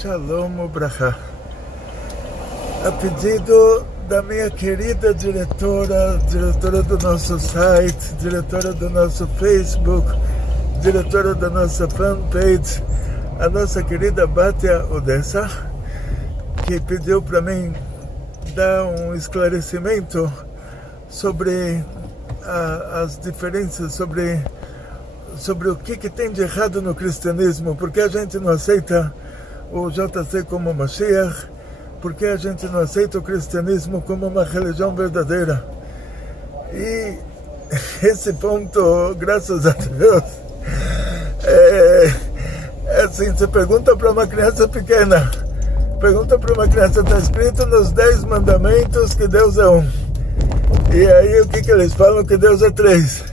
Shalom Ubrahá. A pedido da minha querida diretora do nosso site, diretora do nosso Facebook, diretora da nossa fanpage, a nossa querida Bátia Odessa, que pediu para mim dar um esclarecimento sobre as diferenças, sobre o que tem de errado no cristianismo, porque a gente não aceita o JC como Mashiach, porque a gente não aceita o cristianismo como uma religião verdadeira. E esse ponto, graças a Deus, é assim, você pergunta para uma criança pequena, está escrito nos 10 mandamentos que Deus é um. E aí o que eles falam? Que Deus é 3.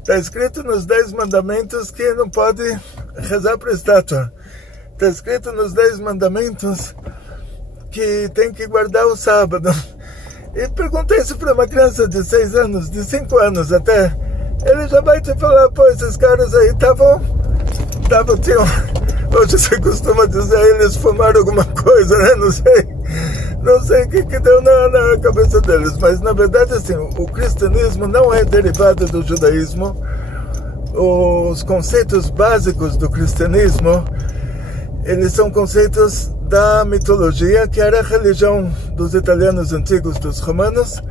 Está escrito nos 10 mandamentos que não pode rezar para a estátua. Está escrito nos 10 mandamentos que tem que guardar o sábado. E pergunta isso para uma criança de 6 anos, de 5 anos até. Ele já vai te falar, pô, esses caras aí estavam, hoje você costuma dizer, eles fumaram alguma coisa, né? Não sei o que deu na cabeça deles, mas na verdade assim, o cristianismo não é derivado do judaísmo. Os conceitos básicos do cristianismo, eles são conceitos da mitologia, que era a religião dos italianos antigos, dos romanos,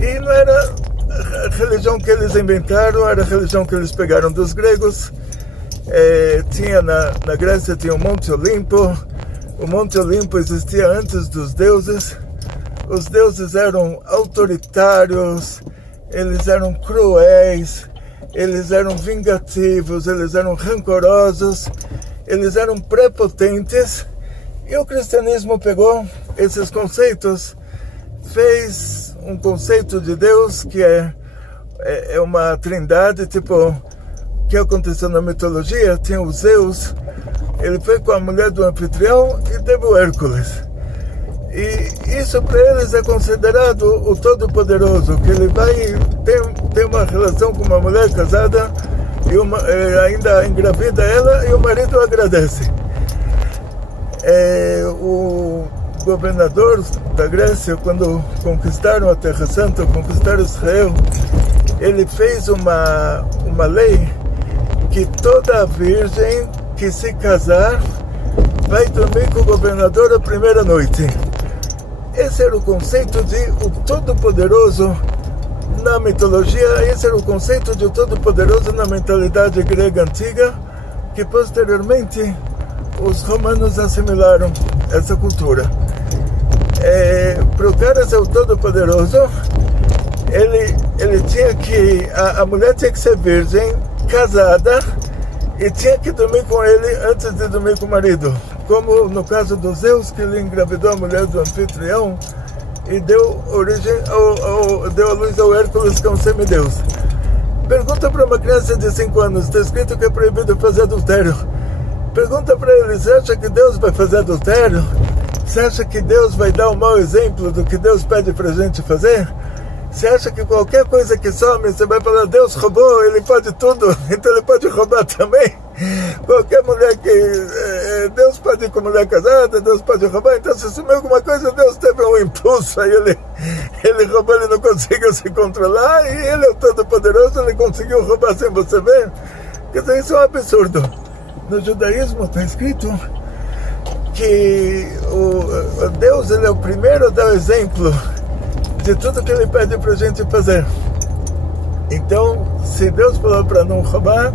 e não era a religião que eles inventaram, era a religião que eles pegaram dos gregos. Tinha na Grécia tinha o Monte Olimpo. O Monte Olimpo existia antes dos deuses. Os deuses eram autoritários, eles eram cruéis, eles eram vingativos, eles eram rancorosos, eles eram prepotentes. E o cristianismo pegou esses conceitos, fez um conceito de Deus que é uma trindade, tipo o que aconteceu na mitologia. Tinha o Zeus, ele foi com a mulher do anfitrião e teve o Hércules. E isso para eles é considerado o Todo-Poderoso, que ele vai ter uma relação com uma mulher casada e ainda engravida ela, e o marido agradece. O governador da Grécia, quando conquistaram a Terra Santa, conquistaram Israel, ele fez uma lei que toda virgem que se casar vai dormir com o governador a primeira noite. Esse era o conceito de o Todo-Poderoso na mitologia. Esse era o conceito de o Todo-Poderoso na mentalidade grega antiga, que posteriormente os romanos assimilaram essa cultura. Para o cara ser o Todo-Poderoso, ele tinha que, a mulher tinha que ser virgem, casada, e tinha que dormir com ele antes de dormir com o marido. Como no caso do Zeus, que ele engravidou a mulher do anfitrião e deu a luz ao Hércules, que é um semideus. Pergunta para uma criança de 5 anos, está escrito que é proibido fazer adultério. Pergunta para ele, você acha que Deus vai fazer adultério? Você acha que Deus vai dar um mau exemplo do que Deus pede para a gente fazer? Você acha que qualquer coisa que some, você vai falar, Deus roubou, ele pode tudo, então ele pode roubar também? Qualquer mulher que... Deus pode ir com mulher casada, Deus pode roubar, então se sumiu alguma coisa, Deus teve um impulso, aí ele roubou, ele não conseguiu se controlar, e ele é o Todo-Poderoso, ele conseguiu roubar sem você ver. Quer dizer, isso é um absurdo. No judaísmo está escrito que o Deus, ele é o primeiro a dar o exemplo de tudo que ele pede para a gente fazer. Então, se Deus falou para não roubar,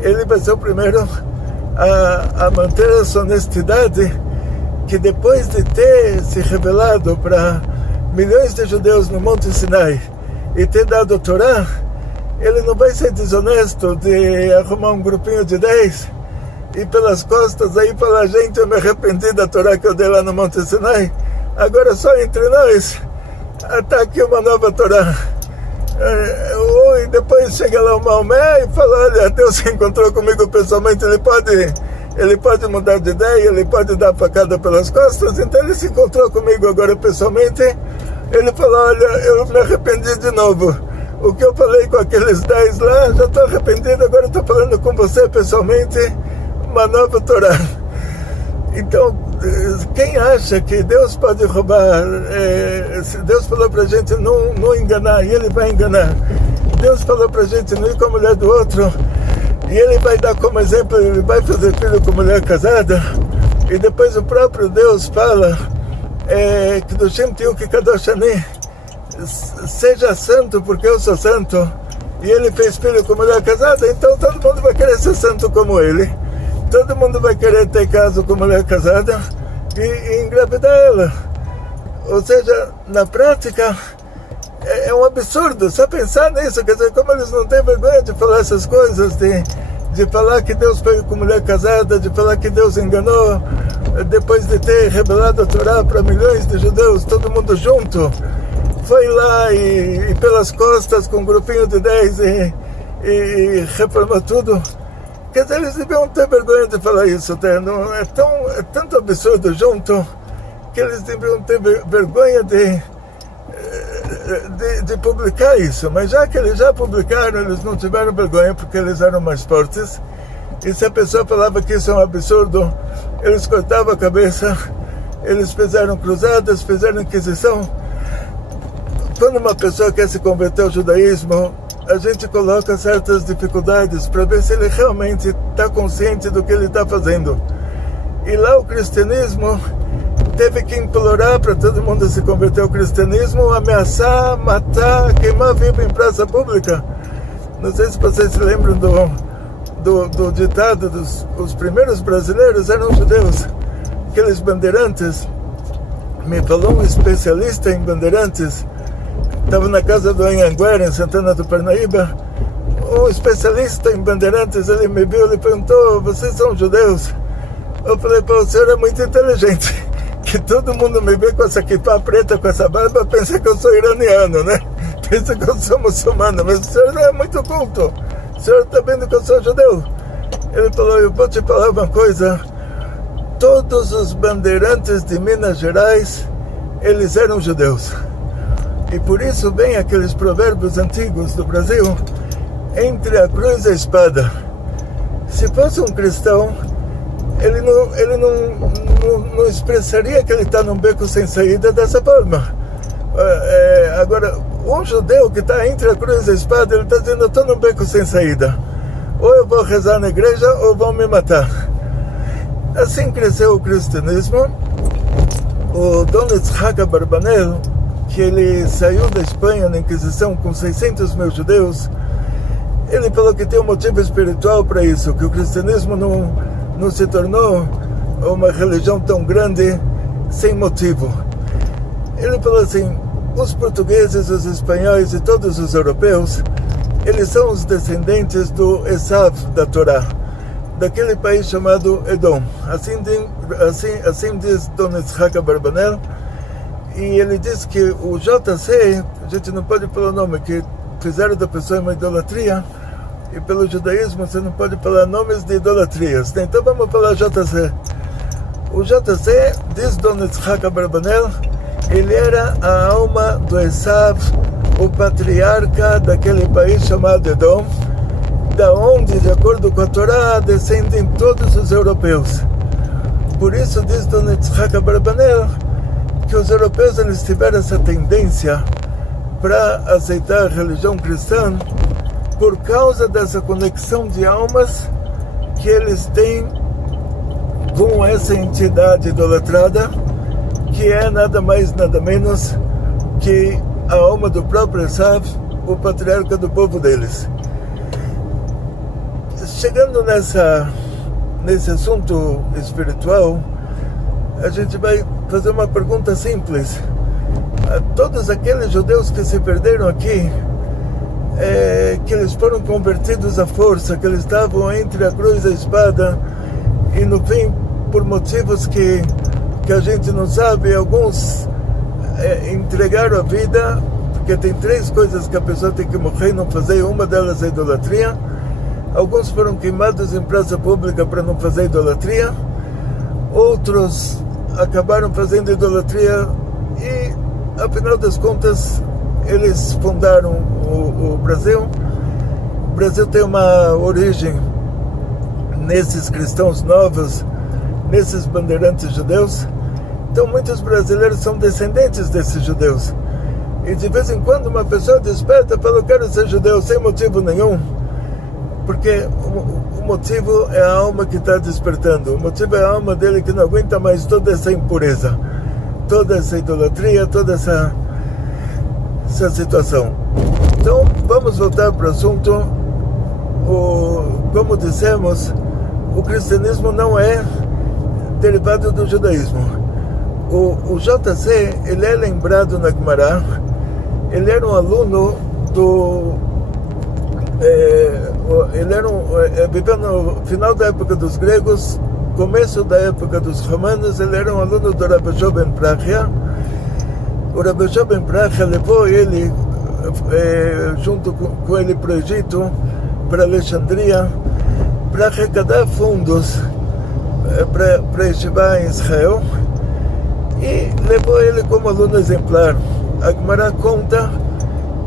ele vai ser o primeiro a manter essa honestidade, que depois de ter se revelado para milhões de judeus no Monte Sinai e ter dado a Torá, ele não vai ser desonesto de arrumar um grupinho de 10 e pelas costas aí falar, gente, eu me arrependi da Torá que eu dei lá no Monte Sinai, agora só entre nós está aqui uma nova Torá. E depois chega lá o Maomé e fala, olha, Deus se encontrou comigo pessoalmente, ele pode mudar de ideia, ele pode dar facada pelas costas, então ele se encontrou comigo agora pessoalmente, ele falou, olha, eu me arrependi de novo, o que eu falei com aqueles 10 lá, já estou arrependido, agora estou falando com você pessoalmente, uma nova Torá. Então, quem acha que Deus pode roubar, se Deus falou para a gente não enganar, e Ele vai enganar. Deus falou para a gente não ir com a mulher do outro, e Ele vai dar como exemplo, Ele vai fazer filho com mulher casada, e depois o próprio Deus fala que do Shemtiu que Kadosh Ani, seja santo porque eu sou santo, e Ele fez filho com mulher casada, então todo mundo vai querer ser santo como Ele. Todo mundo vai querer ter caso com mulher casada e engravidar ela. Ou seja, na prática, é um absurdo. Só pensar nisso, quer dizer, como eles não têm vergonha de falar essas coisas, de falar que Deus foi com mulher casada, de falar que Deus enganou, depois de ter revelado a Torá para milhões de judeus, todo mundo junto, foi lá e pelas costas com um grupinho de 10 e reformou tudo. Quer dizer, eles deviam ter vergonha de falar isso, não é tanto absurdo junto que eles deviam ter vergonha de publicar isso. Mas já que eles já publicaram, eles não tiveram vergonha porque eles eram mais fortes. E se a pessoa falava que isso é um absurdo, eles cortavam a cabeça, eles fizeram cruzadas, fizeram inquisição. Quando uma pessoa quer se converter ao judaísmo, a gente coloca certas dificuldades para ver se ele realmente está consciente do que ele está fazendo. E lá o cristianismo teve que implorar para todo mundo se converter ao cristianismo, ameaçar, matar, queimar vivo em praça pública. Não sei se vocês se lembram do ditado os primeiros brasileiros eram judeus, aqueles bandeirantes. Me falou um especialista em bandeirantes, estava na casa do Anhanguera, em Santana do Parnaíba, um especialista em bandeirantes, ele me viu, ele perguntou, vocês são judeus? Eu falei, pô, o senhor é muito inteligente, que todo mundo me vê com essa kippah preta, com essa barba, pensa que eu sou iraniano, né? Pensa que eu sou muçulmano, mas o senhor é muito culto, o senhor está vendo que eu sou judeu? Ele falou, eu vou te falar uma coisa, todos os bandeirantes de Minas Gerais, eles eram judeus. E por isso vem aqueles provérbios antigos do Brasil, entre a cruz e a espada. Se fosse um cristão, ele não expressaria que ele está num beco sem saída dessa forma. Agora, um judeu que está entre a cruz e a espada, ele está dizendo, eu estou num beco sem saída. Ou eu vou rezar na igreja, ou vão me matar. Assim cresceu o cristianismo. O Dom Yitzhak Abarbanel, que ele saiu da Espanha na Inquisição com 600 mil judeus, ele falou que tem um motivo espiritual para isso, que o cristianismo não se tornou uma religião tão grande sem motivo. Ele falou assim, os portugueses, os espanhóis e todos os europeus, eles são os descendentes do Esav da Torá, daquele país chamado Edom. Assim diz Dom Yitzhak Abarbanel. E ele diz que o JC, a gente não pode falar o nome, que fizeram da pessoa uma idolatria, e pelo judaísmo você não pode falar nomes de idolatrias. Então vamos falar JC. O JC, diz Dom Yitzhak Abarbanel, ele era a alma do Esav, o patriarca daquele país chamado Edom, da onde, de acordo com a Torá, descendem todos os europeus. Por isso diz Dom Yitzhak Abarbanel, que os europeus eles tiveram essa tendência para aceitar a religião cristã por causa dessa conexão de almas que eles têm com essa entidade idolatrada, que é nada mais, nada menos que a alma do próprio Esav, o patriarca do povo deles. Chegando nesse assunto espiritual, a gente vai fazer uma pergunta simples. A todos aqueles judeus que se perderam aqui, que eles foram convertidos à força, que eles estavam entre a cruz e a espada, e no fim, por motivos que a gente não sabe, alguns entregaram a vida, porque tem 3 coisas que a pessoa tem que morrer e não fazer, uma delas é idolatria. Alguns foram queimados em praça pública para não fazer idolatria, outros acabaram fazendo idolatria e, afinal das contas, eles fundaram o Brasil. O Brasil tem uma origem nesses cristãos novos nesses bandeirantes judeus. Então muitos brasileiros são descendentes desses judeus. E de vez em quando uma pessoa desperta e fala: eu quero ser judeu, sem motivo nenhum. Porque o motivo é a alma que está despertando. O motivo é a alma dele que não aguenta mais toda essa impureza, toda essa idolatria, toda essa situação. Então vamos voltar para o assunto. Como dissemos, o cristianismo não é derivado do judaísmo. O JC, ele é lembrado na Gemara. Ele era um aluno viveu no final da época dos gregos, começo da época dos romanos. Ele era um aluno do Rabbi Joshua ben Prachia. O Rabbi Joshua ben Prachia levou ele junto com ele para o Egito, para Alexandria, para arrecadar fundos para Yeshiva em Israel, e levou ele como aluno exemplar. A Gemara conta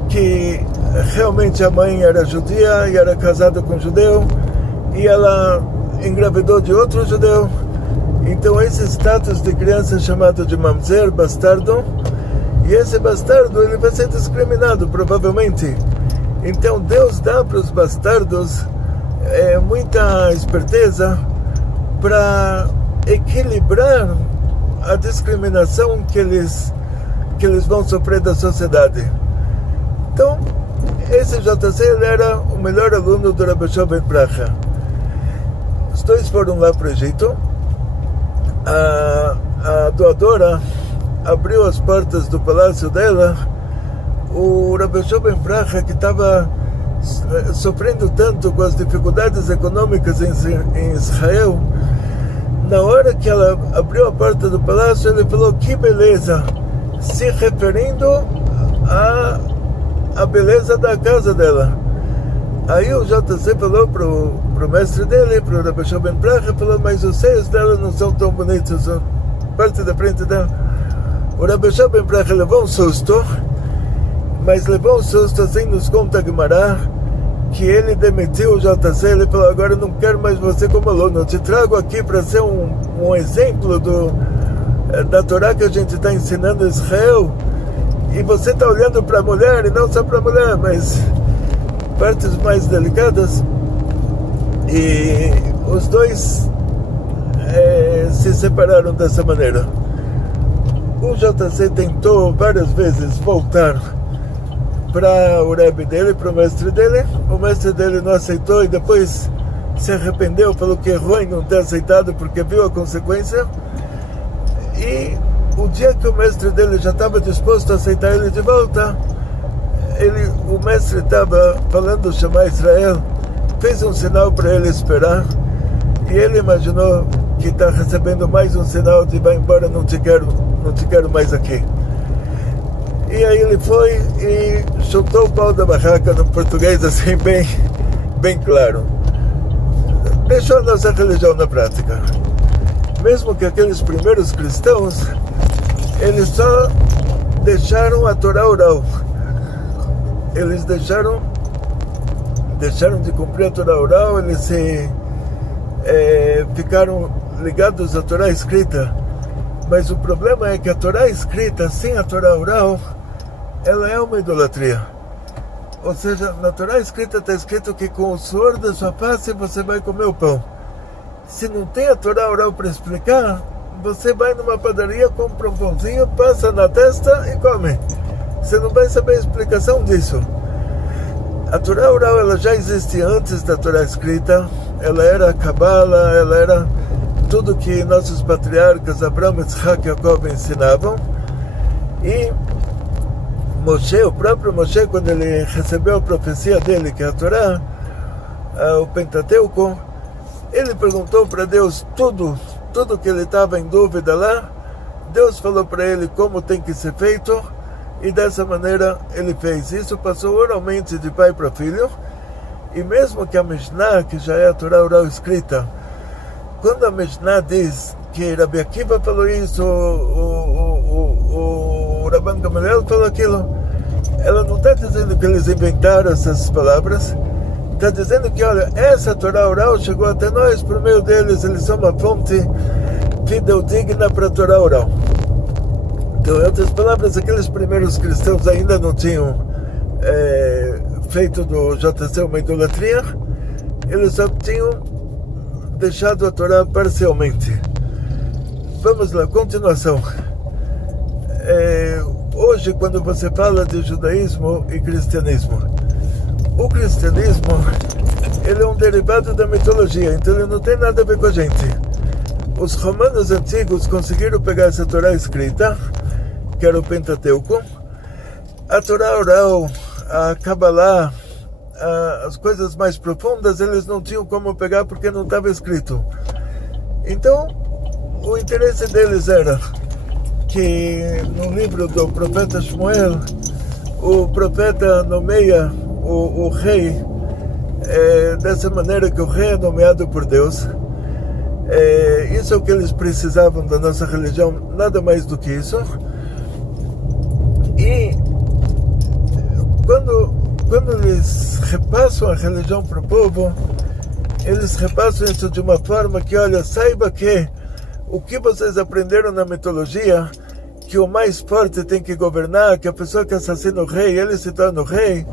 que realmente a mãe era judia e era casada com um judeu, e ela engravidou de outro judeu. Então esse status de criança é chamado de mamzer, bastardo, e esse bastardo ele vai ser discriminado provavelmente. Então Deus dá para os bastardos muita esperteza para equilibrar a discriminação que eles vão sofrer da sociedade. Então esse JC, ele era o melhor aluno do Rabbi Joshua ben Prachia. Os dois foram lá para o Egito. A doadora abriu as portas do palácio dela. O Rabbi Joshua ben Prachia, que estava sofrendo tanto com as dificuldades econômicas em Israel, na hora que ela abriu a porta do palácio, ele falou: que beleza, se referindo a beleza da casa dela. Aí o JC falou pro mestre dele, pro Rabbi Joshua ben Prachia, falou: mas os seios dela não são tão bonitos, a parte da frente dela. O Rabbi Joshua ben Prachia levou um susto, mas levou um susto, assim nos conta Gemara, que ele demitiu o JC. Ele falou: agora eu não quero mais você como aluno, eu te trago aqui para ser um exemplo da Torá que a gente está ensinando em Israel, e você está olhando para a mulher, e não só para a mulher, mas partes mais delicadas. E os dois se separaram dessa maneira. O JC tentou várias vezes voltar para o Rebbe dele, para o mestre dele. O mestre dele não aceitou e depois se arrependeu, falou que errou em não ter aceitado porque viu a consequência. E o dia que o mestre dele já estava disposto a aceitar ele de volta, o mestre estava falando chamar Israel, fez um sinal para ele esperar, e ele imaginou que está recebendo mais um sinal de vai embora, não te quero mais aqui. E aí ele foi e chutou o pau da barraca, no português assim bem claro. Deixou a nossa religião na prática. Mesmo que aqueles primeiros cristãos, eles só deixaram a Torá oral. Eles deixaram de cumprir a Torá oral, eles ficaram ligados à Torá escrita. Mas o problema é que a Torá escrita, sem a Torá oral, ela é uma idolatria. Ou seja, na Torá escrita está escrito que com o suor da sua face você vai comer o pão. Se não tem a Torá oral para explicar, você vai numa padaria, compra um pãozinho, passa na testa e come. Você não vai saber a explicação disso. A Torá oral, ela já existia antes da Torá escrita. Ela era a Kabbalah, ela era tudo que nossos patriarcas Abraão, Isaac e Jacob ensinavam. E Moshe, o próprio Moshe, quando ele recebeu a profecia dele, que é a Torá, o Pentateuco, ele perguntou para Deus tudo que ele estava em dúvida lá. Deus falou para ele como tem que ser feito, e dessa maneira ele fez. Isso passou oralmente de pai para filho. E mesmo que a Mishnah, que já é a Torá oral escrita, quando a Mishnah diz que Rabi Akiva falou isso, o Rabban Gamaliel falou aquilo, ela não está dizendo que eles inventaram essas palavras. Está dizendo que, olha, essa Torá oral chegou até nós, por meio deles, eles são uma fonte fidedigna para a Torá oral. Então, em outras palavras, aqueles primeiros cristãos ainda não tinham feito do JC uma idolatria, eles só tinham deixado a Torá parcialmente. Vamos lá, continuação. Hoje, quando você fala de judaísmo e cristianismo, o cristianismo ele é um derivado da mitologia, então ele não tem nada a ver com a gente. Os romanos antigos conseguiram pegar essa Torá escrita, que era o Pentateuco, a Torá oral, a Kabbalah, as coisas mais profundas, eles não tinham como pegar porque não estava escrito. Então, o interesse deles era que no livro do profeta Shmuel, o profeta nomeia o rei dessa maneira que o rei é nomeado por Deus. Isso é o que eles precisavam da nossa religião, nada mais do que isso. E quando eles repassam a religião para o povo, eles repassam isso de uma forma que, olha, saiba que o que vocês aprenderam na mitologia, que o mais forte tem que governar, que a pessoa que assassina o rei, ele se torna o rei,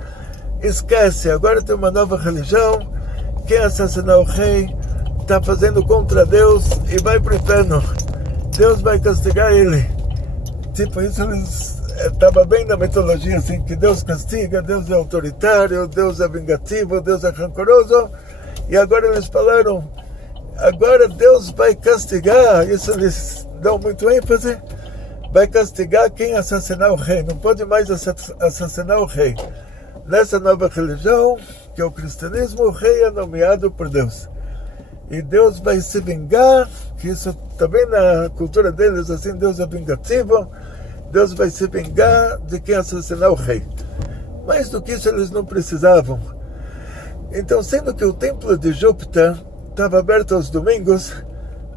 esquece, agora tem uma nova religião, quem assassinar o rei está fazendo contra Deus e vai para o inferno, Deus vai castigar ele. Tipo, isso eles estava bem na mitologia, assim, que Deus castiga, Deus é autoritário, Deus é vingativo, Deus é rancoroso, e agora eles falaram, agora Deus vai castigar, isso eles dão muito ênfase, vai castigar quem assassinar o rei, não pode mais assassinar o rei. Nessa nova religião, que é o cristianismo, o rei é nomeado por Deus. E Deus vai se vingar, que isso também na cultura deles, assim, Deus é vingativo, Deus vai se vingar de quem assassinar o rei. Mais do que isso eles não precisavam. Então, sendo que o templo de Júpiter estava aberto aos domingos,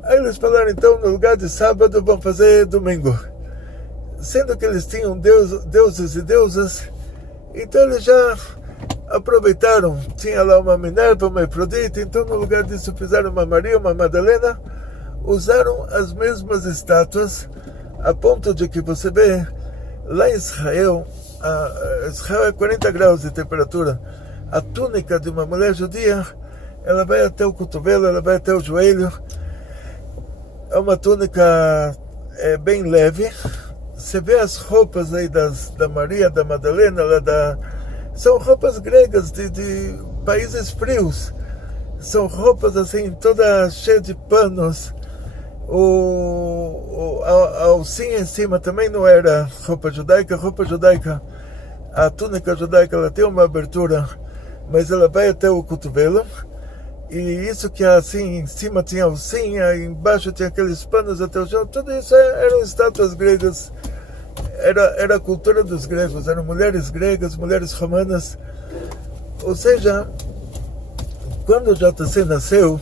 aí eles falaram, então, no lugar de sábado, vão fazer domingo. Sendo que eles tinham deuses e deusas, então eles já aproveitaram. Tinha lá uma Minerva, uma Afrodite, então no lugar disso fizeram uma Maria, uma Madalena, usaram as mesmas estátuas, a ponto de que você vê, lá em Israel, Israel é 40 graus de temperatura, a túnica de uma mulher judia, ela vai até o cotovelo, ela vai até o joelho, é uma túnica bem leve. Você vê as roupas aí da Maria, da Madalena, são roupas gregas de países frios, são roupas assim, todas cheias de panos. A alcinha em cima também não era roupa judaica, a túnica judaica ela tem uma abertura, mas ela vai até o cotovelo, e isso que assim em cima tinha alcinha, embaixo tinha aqueles panos até o chão, tudo isso eram estátuas gregas, era a cultura dos gregos, eram mulheres gregas, mulheres romanas. Ou seja, quando o JC nasceu,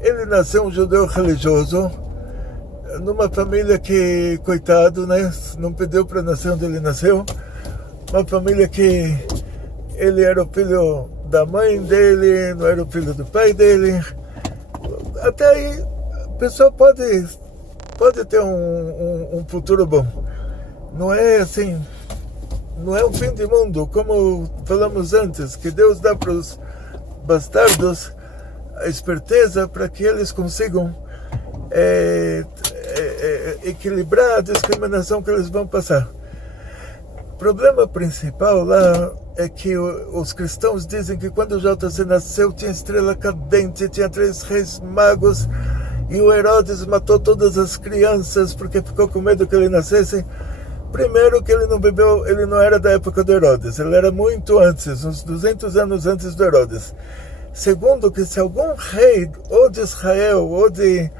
ele nasceu um judeu religioso, numa família que, coitado, né, não pediu para nascer onde ele nasceu, uma família que ele era o filho da mãe dele, não era o filho do pai dele. Até aí, a pessoa pode ter um futuro bom. Não é assim, não é o fim do mundo, como falamos antes, que Deus dá para os bastardos a esperteza para que eles consigam equilibrar a discriminação que eles vão passar. O problema principal lá é que os cristãos dizem que quando o JC nasceu tinha estrela cadente, tinha 3 reis magos, e o Herodes matou todas as crianças porque ficou com medo que ele nascesse. Primeiro que ele não bebeu, ele não era da época do Herodes, ele era muito antes, uns 200 anos antes do Herodes. Segundo, que se algum rei, ou de Israel, ou de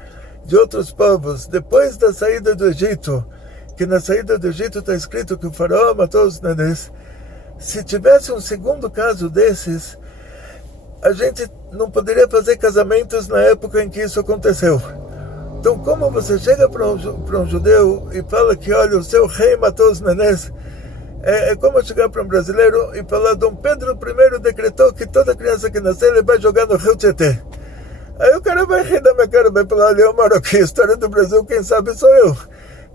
outros povos, depois da saída do Egito, que na saída do Egito está escrito que o faraó matou os nenês, se tivesse um segundo caso desses, a gente não poderia fazer casamentos na época em que isso aconteceu. Então, como você chega para um judeu e fala que, olha, o seu rei matou os nenés, é como chegar para um brasileiro e falar, Dom Pedro I decretou que toda criança que nascer ele vai jogar no rio Tietê. Aí o cara vai rir da minha cara, vai falar, olha, eu moro aqui, história do Brasil, quem sabe sou eu.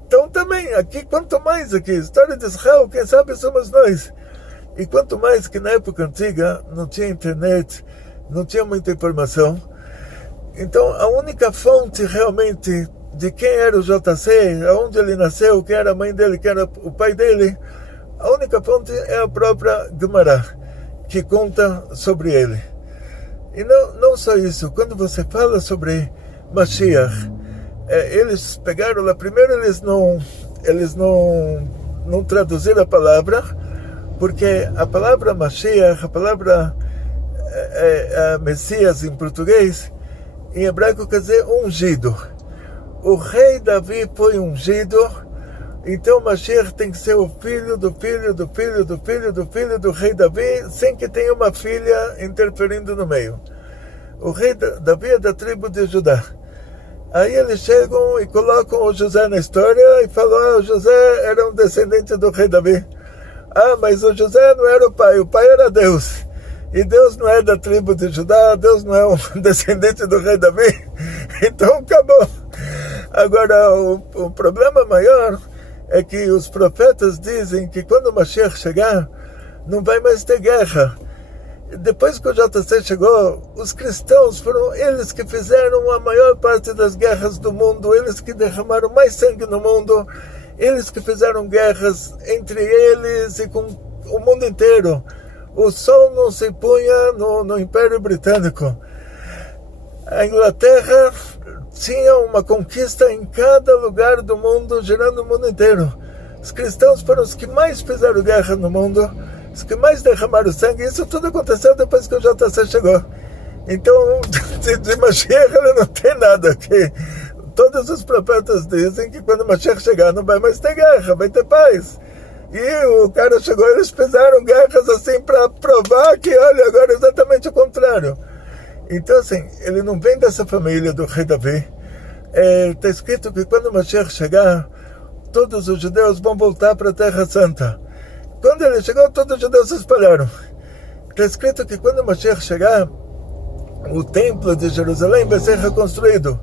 Então também, aqui, quanto mais aqui, história de Israel, quem sabe somos nós. E quanto mais que na época antiga não tinha internet, não tinha muita informação. Então a única fonte realmente de quem era o JC, aonde ele nasceu, quem era a mãe dele, quem era o pai dele, a única fonte é a própria Gemara, que conta sobre ele. E não só isso, quando você fala sobre Mashiach, eles pegaram lá, primeiro eles não traduziram a palavra, porque a palavra Mashiach, a palavra Messias em português, em hebraico quer dizer ungido. O rei Davi foi ungido, então Mashiach tem que ser o filho do filho do filho do filho do filho do rei Davi, sem que tenha uma filha interferindo no meio. O rei Davi é da tribo de Judá. Aí eles chegam e colocam o José na história e falam, o José era um descendente do rei Davi. Mas o José não era o pai era Deus. E Deus não é da tribo de Judá, Deus não é um descendente do rei Davi. Então acabou. Agora, o problema maior é que os profetas dizem que quando o Mashiach chegar, não vai mais ter guerra. Depois que o JC chegou, os cristãos foram eles que fizeram a maior parte das guerras do mundo, eles que derramaram mais sangue no mundo, eles que fizeram guerras entre eles e com o mundo inteiro. O sol não se punha no Império Britânico. A Inglaterra tinha uma conquista em cada lugar do mundo, girando o mundo inteiro. Os cristãos foram os que mais fizeram guerra no mundo, os que mais derramaram sangue. Isso tudo aconteceu depois que o JC chegou. Então, de Mashiach ele não tem nada. Que todos os profetas dizem que quando Mashiach chegar não vai mais ter guerra, vai ter paz. E o cara chegou, eles fizeram guerras assim para provar que, olha, agora é exatamente o contrário. Então, assim, ele não vem dessa família do rei Davi. Está escrito que quando o Mashiach chegar, todos os judeus vão voltar para a Terra Santa. Quando ele chegou, todos os judeus se espalharam. Está escrito que quando o Mashiach chegar, o templo de Jerusalém vai ser reconstruído.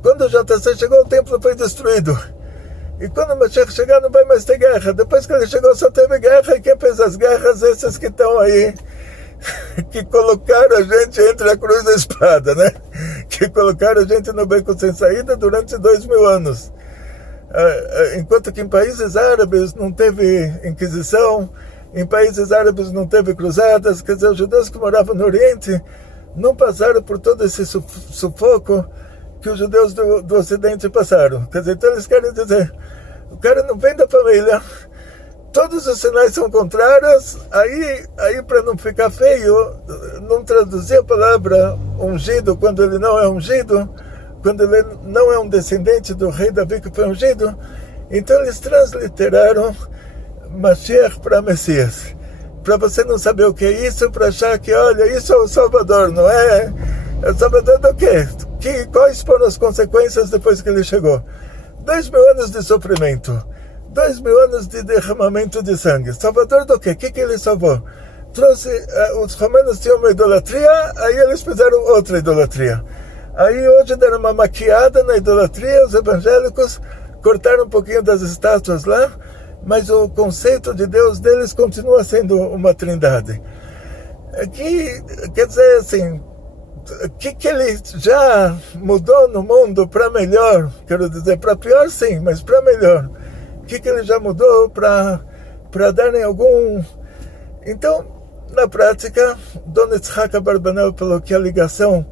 Quando o JC chegou, o templo foi destruído. E quando o Mashiach chegar, não vai mais ter guerra. Depois que ele chegou, só teve guerra. E quem fez as guerras? Esses que estão aí, que colocaram a gente entre a cruz e a espada, né? Que colocaram a gente no beco sem saída durante 2000 anos. Enquanto que em países árabes não teve Inquisição, em países árabes não teve cruzadas, quer dizer, os judeus que moravam no Oriente não passaram por todo esse sufoco que os judeus do Ocidente passaram. Quer dizer, então eles querem dizer, o cara não vem da família, todos os sinais são contrários, aí para não ficar feio, não traduzir a palavra ungido quando ele não é ungido, quando ele não é um descendente do rei Davi que foi ungido, então eles transliteraram Mashiach para Messias. Para você não saber o que é isso, para achar que, olha, isso é o Salvador, não é? É o Salvador do quê? Quais foram as consequências depois que ele chegou? 2000 anos de sofrimento, 2000 anos de derramamento de sangue. Salvador do quê? O que ele salvou? Os romanos tinham uma idolatria, aí eles fizeram outra idolatria. Aí hoje deram uma maquiada na idolatria, os evangélicos cortaram um pouquinho das estátuas lá, mas o conceito de Deus deles continua sendo uma trindade. Quer dizer assim, o que ele já mudou no mundo para melhor? Quero dizer, para pior sim, mas para melhor. O que ele já mudou para darem algum... Então, na prática, Dona Itzhak Abarbanel falou que a ligação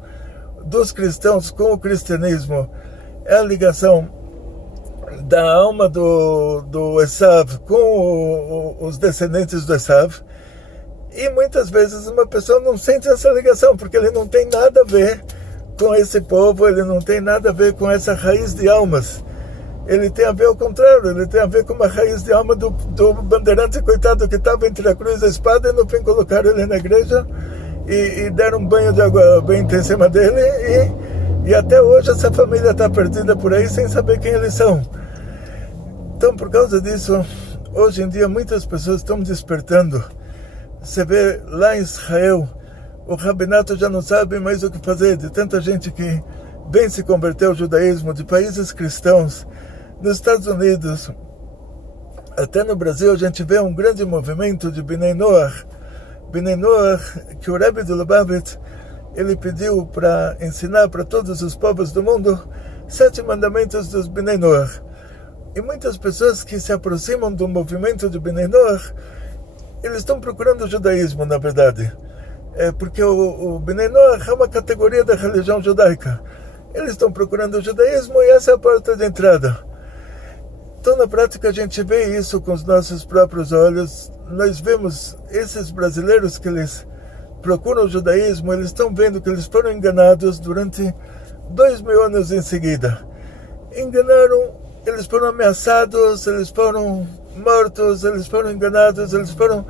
dos cristãos com o cristianismo é a ligação da alma do Esav com os descendentes do Esav. E muitas vezes uma pessoa não sente essa ligação, porque ele não tem nada a ver com esse povo, ele não tem nada a ver com essa raiz de almas. Ele tem a ver ao contrário, ele tem a ver com uma raiz de alma do bandeirante coitado que estava entre a cruz e a espada, e no fim colocaram ele na igreja e deram um banho de água benta em cima dele, e até hoje essa família está perdida por aí sem saber quem eles são. Então, por causa disso, hoje em dia muitas pessoas estão despertando. Você vê lá em Israel, o rabinato já não sabe mais o que fazer, de tanta gente que bem se converteu ao judaísmo, de países cristãos, nos Estados Unidos, até no Brasil, a gente vê um grande movimento de Bnei Noach. Bnei Noach, que o Rebbe de Lubavitch, ele pediu para ensinar para todos os povos do mundo 7 mandamentos dos Bnei Noach. E muitas pessoas que se aproximam do movimento de Bnei Noach, eles estão procurando o judaísmo, na verdade. Porque o Bnei Noach é uma categoria da religião judaica. Eles estão procurando o judaísmo e essa é a porta de entrada. Então, na prática, a gente vê isso com os nossos próprios olhos. Nós vemos esses brasileiros que eles procuram o judaísmo, eles estão vendo que eles foram enganados durante 2000 anos em seguida. Enganaram, eles foram ameaçados, eles foram mortos, eles foram enganados, eles foram...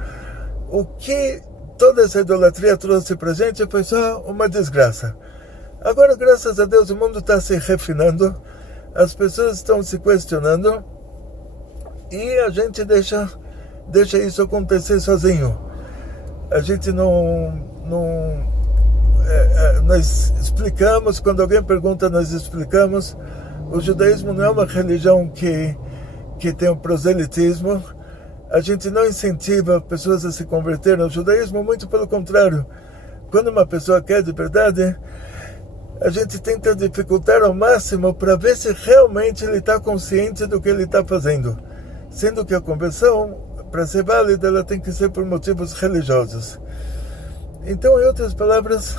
O que toda essa idolatria trouxe para a gente foi só uma desgraça. Agora, graças a Deus, o mundo está se refinando, as pessoas estão se questionando e a gente deixa isso acontecer sozinho. A gente nós explicamos, quando alguém pergunta, nós explicamos. O judaísmo não é uma religião que tem um proselitismo. A gente não incentiva pessoas a se converter ao judaísmo, muito pelo contrário. Quando uma pessoa quer de verdade, a gente tenta dificultar ao máximo para ver se realmente ele está consciente do que ele está fazendo. Sendo que a conversão, para ser válida, ela tem que ser por motivos religiosos. Então, em outras palavras,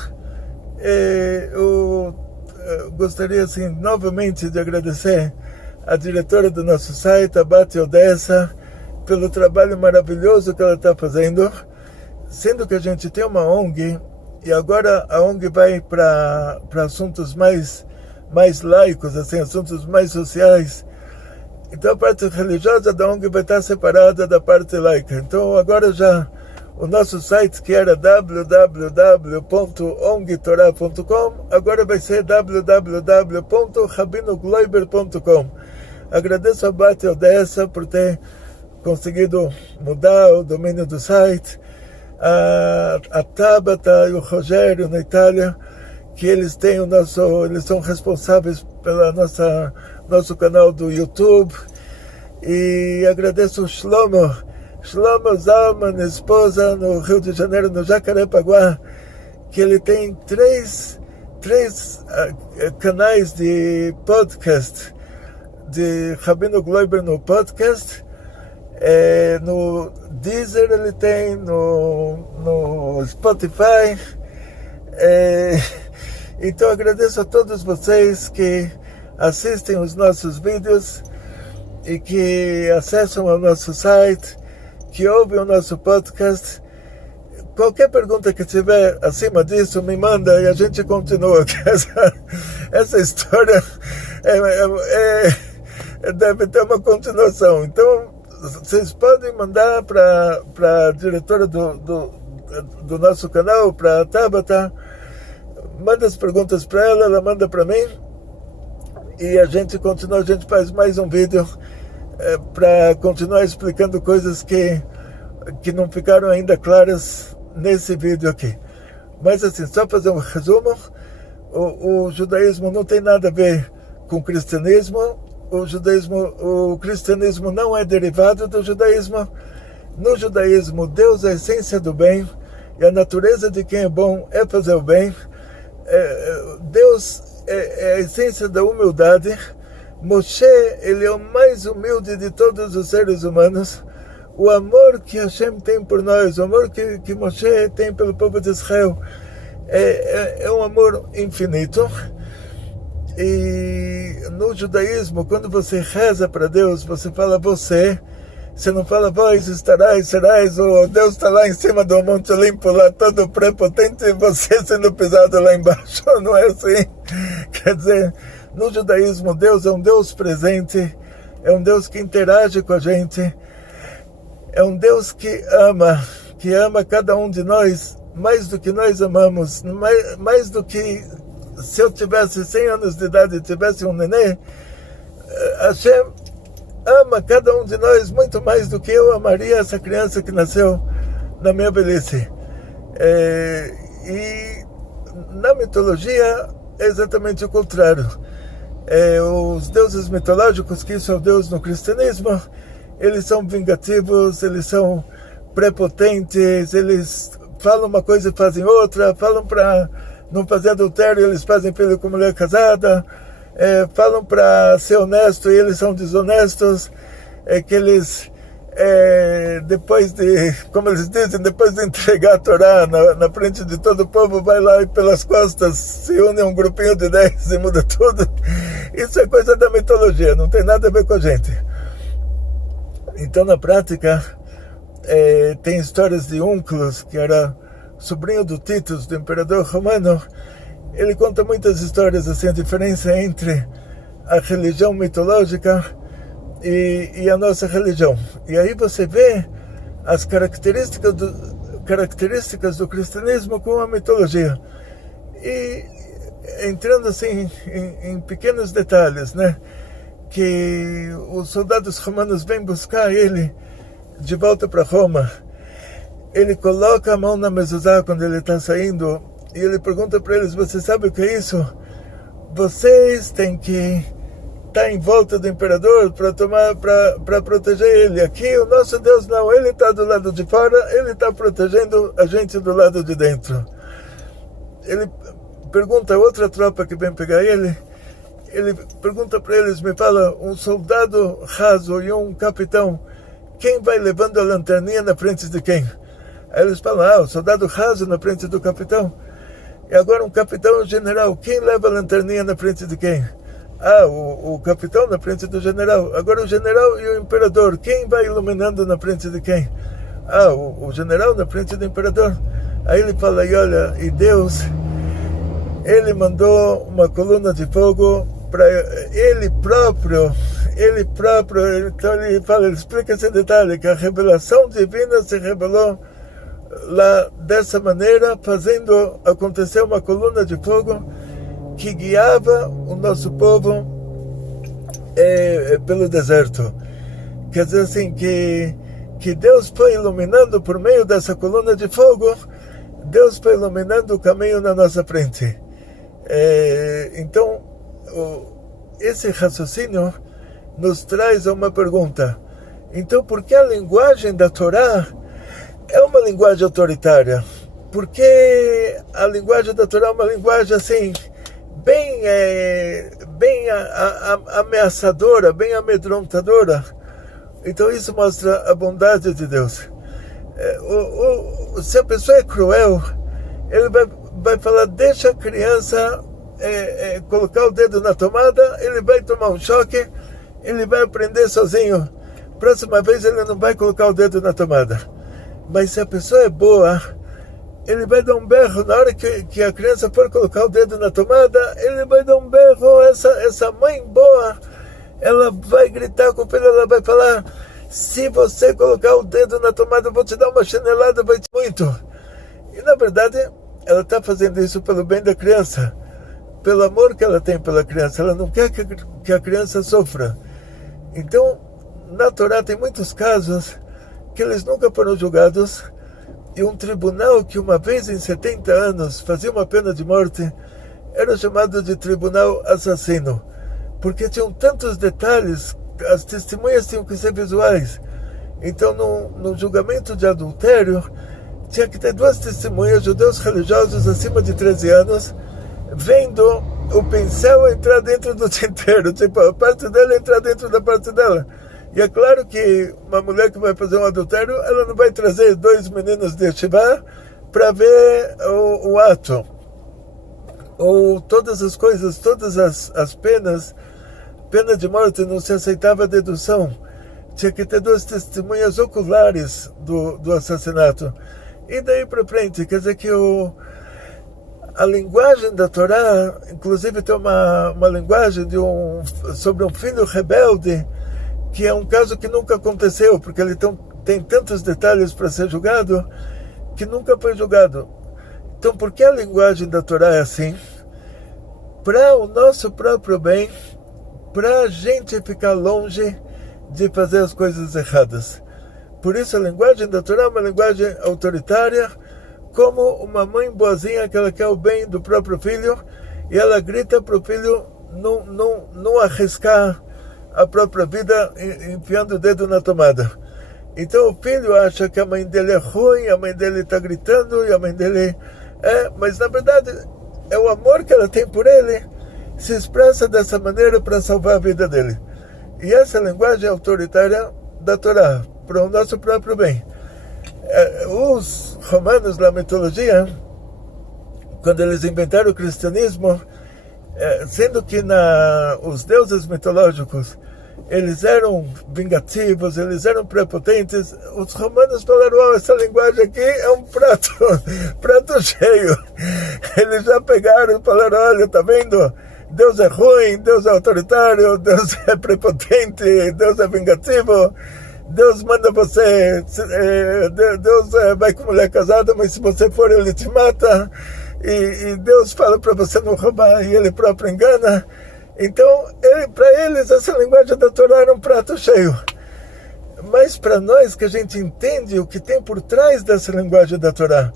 eu gostaria assim, novamente de agradecer a diretora do nosso site, a Bati Odessa, pelo trabalho maravilhoso que ela está fazendo, sendo que a gente tem uma ONG, e agora a ONG vai para assuntos mais laicos, assim, assuntos mais sociais. Então a parte religiosa da ONG vai estar separada da parte laica. Então agora já o nosso site, que era www.ongtorah.com, agora vai ser www.rabinogloiber.com. Agradeço a Bati Odessa por ter conseguido mudar o domínio do site, a Tabata e o Rogério na Itália, que eles são responsáveis pela nosso canal do YouTube. E agradeço o Shlomo Zalman, esposa, no Rio de Janeiro, no Jacarepaguá, que ele tem três canais de podcast, de Rabino Gloiber no podcast. No Deezer ele tem, no Spotify. Então agradeço a todos vocês que assistem os nossos vídeos e que acessam o nosso site, que ouvem o nosso podcast. Qualquer pergunta que tiver acima disso, me manda e a gente continua. Essa história deve ter uma continuação. Então, vocês podem mandar para a diretora do nosso canal, para a Tabata, manda as perguntas para ela, ela manda para mim, e a gente continua, a gente faz mais um vídeo para continuar explicando coisas que não ficaram ainda claras nesse vídeo aqui. Mas assim, só fazer um resumo, o judaísmo não tem nada a ver com o cristianismo. O cristianismo não é derivado do judaísmo. No judaísmo, Deus é a essência do bem, e a natureza de quem é bom é fazer o bem. Deus é a essência da humildade. Moshe, ele é o mais humilde de todos os seres humanos. O amor que Hashem tem por nós, o amor que Moshe tem pelo povo de Israel, é um amor infinito. E no judaísmo, quando você reza para Deus, você fala você não fala vós estarás, serás, ou Deus está lá em cima do Monte Olimpo, lá todo prepotente, e você sendo pisado lá embaixo. Não é assim? Quer dizer, no judaísmo, Deus é um Deus presente, é um Deus que interage com a gente, é um Deus que ama cada um de nós mais do que nós amamos, mais do que se eu tivesse 100 anos de idade e tivesse um nenê. Hashem ama cada um de nós muito mais do que eu amaria essa criança que nasceu na minha velhice. E na mitologia é exatamente o contrário. Os deuses mitológicos, que isso é o Deus no cristianismo, eles são vingativos, eles são prepotentes, eles falam uma coisa e fazem outra, falam para não fazer adultério, eles fazem filho com mulher casada, falam para ser honesto e eles são desonestos, que eles, depois de, como eles dizem, depois de entregar a Torá na frente de todo o povo, vai lá e pelas costas se une a um grupinho de 10 e muda tudo. Isso é coisa da mitologia, não tem nada a ver com a gente. Então, na prática, tem histórias de Únculos, que era sobrinho do Titus, do imperador romano. Ele conta muitas histórias assim, a diferença entre a religião mitológica e a nossa religião. E aí você vê as características do cristianismo com a mitologia. E entrando assim em pequenos detalhes, né? Que os soldados romanos vêm buscar ele de volta para Roma. Ele coloca a mão na mezuzá quando ele está saindo e ele pergunta para eles: você sabe o que é isso? Vocês têm que estar em volta do imperador para proteger ele. Aqui o nosso Deus não, ele está do lado de fora, ele está protegendo a gente do lado de dentro. Ele pergunta a outra tropa que vem pegar ele, ele pergunta para eles, me fala, um soldado raso e um capitão, quem vai levando a lanterninha na frente de quem? Aí eles falam, o soldado raso na frente do capitão. E agora um capitão e um general, quem leva a lanterninha na frente de quem? O capitão na frente do general. Agora o general e o imperador, quem vai iluminando na frente de quem? O general na frente do imperador. Aí ele fala, e olha, e Deus, ele mandou uma coluna de fogo para ele próprio, então ele fala, ele explica esse detalhe, que a revelação divina se revelou lá dessa maneira, fazendo acontecer uma coluna de fogo que guiava o nosso povo pelo deserto. Quer dizer assim, que Deus foi iluminando por meio dessa coluna de fogo, Deus foi iluminando o caminho na nossa frente. Então, esse raciocínio nos traz uma pergunta. Então, por que a linguagem da Torá é uma linguagem autoritária? Por que a linguagem da Torá é uma linguagem assim, bem ameaçadora, bem amedrontadora? Então, isso mostra a bondade de Deus. Se a pessoa é cruel, ele vai falar, deixa a criança colocar o dedo na tomada, ele vai tomar um choque, ele vai aprender sozinho. Próxima vez ele não vai colocar o dedo na tomada. Mas se a pessoa é boa, ele vai dar um berro. Na hora que a criança for colocar o dedo na tomada, ele vai dar um berro. Essa mãe boa, ela vai gritar com o filho, ela vai falar, se você colocar o dedo na tomada, eu vou te dar uma chinelada, vai te muito. E na verdade, ela está fazendo isso pelo bem da criança, pelo amor que ela tem pela criança. Ela não quer que a criança sofra. Então, na Torá tem muitos casos que eles nunca foram julgados, e um tribunal que uma vez em 70 anos fazia uma pena de morte era chamado de tribunal assassino, porque tinham tantos detalhes, as testemunhas tinham que ser visuais. Então, no julgamento de adultério, tinha que ter duas testemunhas, judeus religiosos acima de 13 anos, vendo o pincel entrar dentro do tinteiro, tipo, a parte dela entrar dentro da parte dela. E é claro que uma mulher que vai fazer um adultério, ela não vai trazer dois meninos de Yeshiva para ver o ato. Ou todas as coisas, todas as penas, pena de morte não se aceitava dedução. Tinha que ter duas testemunhas oculares do assassinato. E daí para frente, quer dizer que a linguagem da Torá, inclusive tem uma linguagem sobre um filho rebelde, que é um caso que nunca aconteceu, porque ele tem tantos detalhes para ser julgado, que nunca foi julgado. Então, por que a linguagem da Torá é assim? Para o nosso próprio bem, para a gente ficar longe de fazer as coisas erradas. Por isso, a linguagem da Torá é uma linguagem autoritária, como uma mãe boazinha que ela quer o bem do próprio filho, e ela grita para o filho não arriscar a própria vida enfiando o dedo na tomada. Então o filho acha que a mãe dele é ruim, a mãe dele está gritando, e a mãe dele mas na verdade é o amor que ela tem por ele, se expressa dessa maneira para salvar a vida dele. E essa linguagem autoritária da Torá, para o nosso próprio bem. Os romanos, na mitologia, quando eles inventaram o cristianismo, sendo que os deuses mitológicos, eles eram vingativos, eles eram prepotentes, os romanos falaram, essa linguagem aqui é um prato cheio. Eles já pegaram e falaram, olha, tá vendo? Deus é ruim, Deus é autoritário, Deus é prepotente, Deus é vingativo, Deus manda você, Deus vai com mulher casada, mas se você for ele te mata, e Deus fala para você não roubar e ele próprio engana. Então, para eles, essa linguagem da Torá era um prato cheio. Mas para nós, que a gente entende o que tem por trás dessa linguagem da Torá,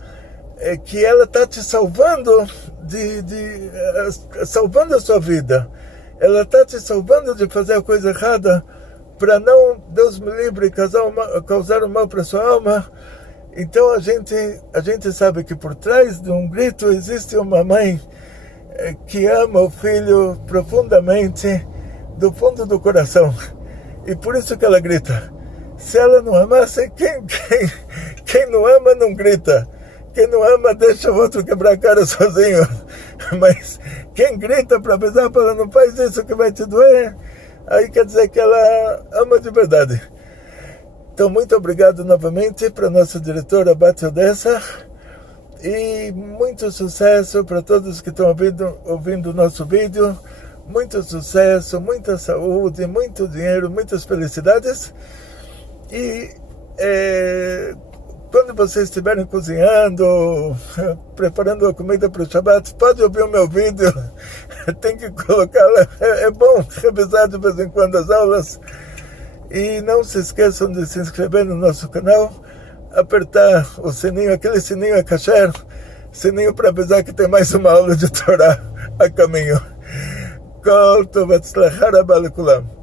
é que ela está te salvando, salvando a sua vida. Ela está te salvando de fazer a coisa errada, para não, Deus me livre, causar o mal para sua alma. Então a gente sabe que por trás de um grito existe uma mãe que ama o filho profundamente, do fundo do coração. E por isso que ela grita. Se ela não amasse, quem não ama não grita. Quem não ama deixa o outro quebrar a cara sozinho. Mas quem grita para avisar para ela, não faz isso que vai te doer, aí quer dizer que ela ama de verdade. Então, muito obrigado novamente para a nossa diretora Bat Odessa, e muito sucesso para todos que estão ouvindo o nosso vídeo. Muito sucesso, muita saúde, muito dinheiro, muitas felicidades. E quando vocês estiverem cozinhando, preparando a comida para o Shabbat, pode ouvir o meu vídeo. Tem que colocá-la. É bom revisar de vez em quando as aulas. E não se esqueçam de se inscrever no nosso canal, apertar o sininho, aquele sininho é kasher, sininho para avisar que tem mais uma aula de Torá a caminho. Kol tov v'atzlachah rabah lekulam.